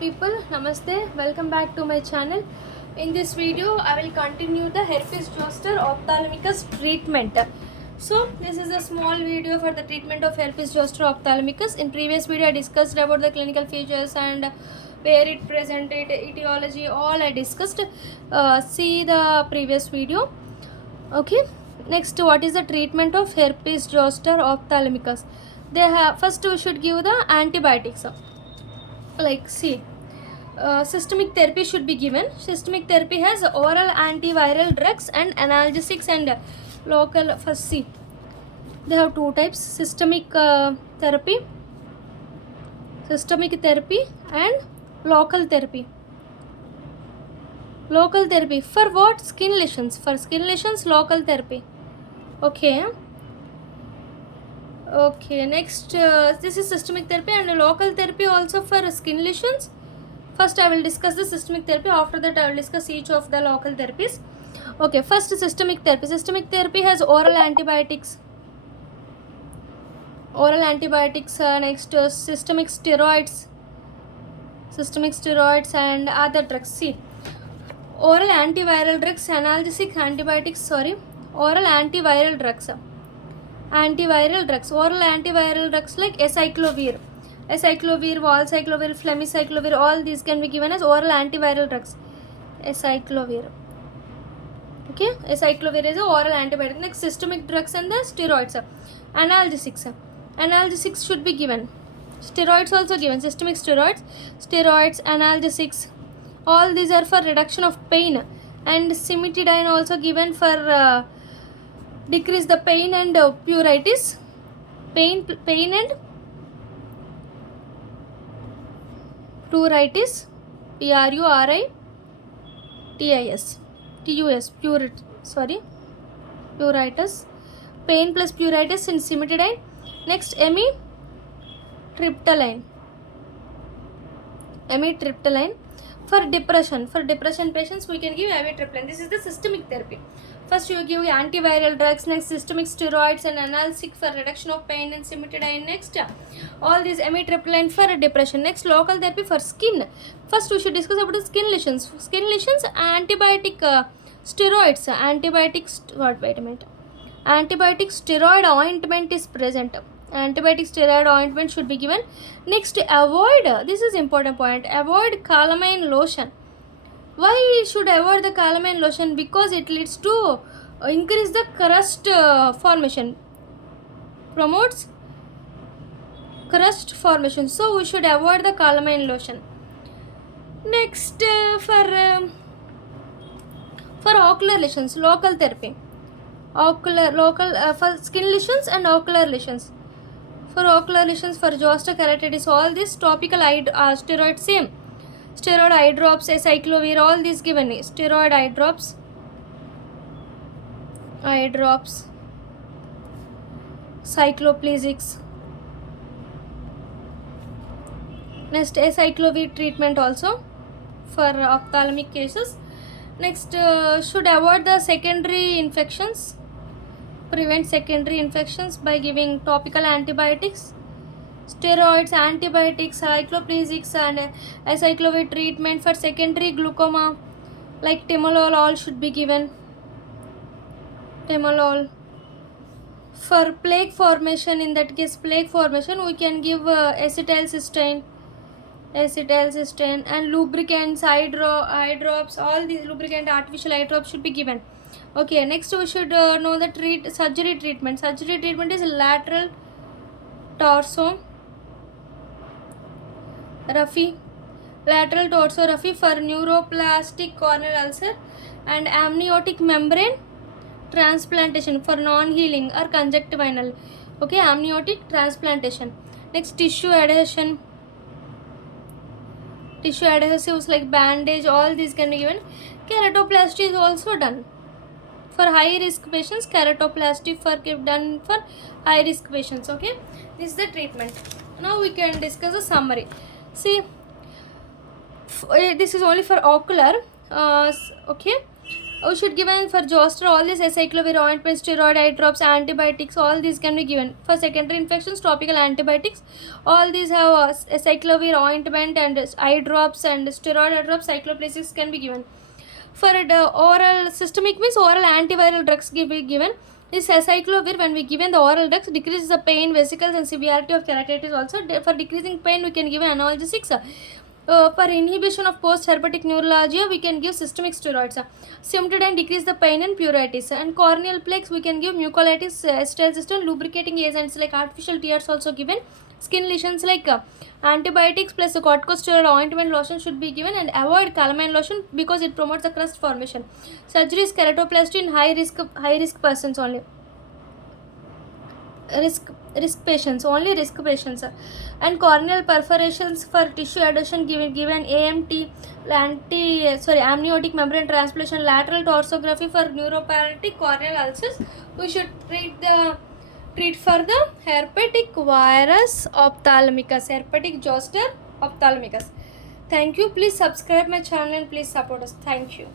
people, namaste, welcome back to my channel. In this video I will continue the herpes zoster ophthalmicus treatment. So this is a small video for the treatment of herpes zoster ophthalmicus. In previous video I discussed about the clinical features and where it presented, etiology, all I discussed. See the previous video. Okay, next, what is the treatment of herpes zoster ophthalmicus? They have, first we should give the antibiotics. Like, see, systemic therapy should be given. Systemic therapy has oral antiviral drugs and analgesics and local. First, see, they have two types: systemic therapy and local therapy. Local therapy for what? Skin lesions. For skin lesions, local therapy. Okay, next, this is systemic therapy and local therapy also for skin lesions. First I will discuss the systemic therapy, after that I will discuss each of the local therapies. Okay, first systemic therapy. Systemic therapy has oral antibiotics. Next, systemic steroids and other drugs. See, oral antiviral drugs, analgesic antibiotics, oral antiviral drugs. Oral antiviral drugs like acyclovir, valcyclovir, flamicyclovir, all these can be given as oral antiviral drugs. Acyclovir. Okay, acyclovir is a oral antibiotic. Next, systemic drugs and the steroids. Analgesics should be given. Steroids also given. Systemic steroids, analgesics, all these are for reduction of pain, and cimetidine also given for decrease the pain and pruritus. Pain and pruritus, pruritus, pain plus pruritus in cimetidine. Next, amitriptyline for depression patients we can give amitriptyline. This is the systemic therapy. First you give antiviral drugs, next systemic steroids and analgesic for reduction of pain and cimetidine. Next, all these amitriptyline for depression. Next, local therapy for skin. First we should discuss about the skin lesions. Antibiotic steroids. Antibiotic steroid ointment is present. Antibiotic steroid ointment should be given. Next, avoid, this is important point, avoid calamine lotion. Why should avoid the calamine lotion? Because it leads to increase the crust formation, promotes crust formation, so we should avoid the calamine lotion. Next, for ocular lesions, local therapy, for skin lesions and ocular lesions. For ocular lesions, for zoster keratitis, all this topical steroid, same. Steroid eye drops, acyclovir, all these given. Steroid eye drops, cycloplesics. Next, acyclovir treatment also for ophthalmic cases. Next, should avoid the secondary infections, prevent secondary infections by giving topical antibiotics. Steroids, antibiotics, cycloplesics and acyclovir treatment. For secondary glaucoma like timolol, all should be given. For plaque formation, in that case plaque formation, we can give acetylcysteine and lubricants, eye drops, all these lubricant artificial eye drops should be given. Okay, next we should know the surgery treatment. Surgery treatment is lateral torsography for neuroplastic corneal ulcer and amniotic membrane transplantation for non-healing or conjunctival. Okay, amniotic transplantation. Next, tissue adhesives like bandage, all these can be given. Keratoplasty is also done for high risk patients. Keratoplasty done for high risk patients. Okay, this is the treatment. Now we can discuss a summary. See, this is only for ocular. Okay, We should given for zoster all these acyclovir ointment, steroid eye drops, antibiotics. All these can be given for secondary infections. Topical antibiotics. All these have acyclovir ointment and eye drops and steroid eye drops. Cycloplastics can be given. For oral systemic means oral antiviral drugs be given. This acyclovir, when we given the oral drugs, decreases the pain, vesicles, and severity of keratitis. Also, for decreasing pain, we can give analgesics. For inhibition of post-herpetic neuralgia, we can give systemic steroids. Cimetidine decrease the pain and pruritus. And corneal plaques, we can give mucolytis, acetylcysteine, lubricating agents like artificial tears also given. Skin lesions like antibiotics plus corticosteroid ointment lotion should be given, and avoid calamine lotion because it promotes the crust formation. Surgery is keratoplasty in high risk persons only. Risk patients, only risk patients. And corneal perforations for tissue adhesion given AMT, amniotic membrane transplantation, lateral torsography for neuropathic corneal ulcers. We should treat for the herpetic virus ophthalmicus, herpetic zoster ophthalmicus. Thank you. Please subscribe my channel and please support us. Thank you.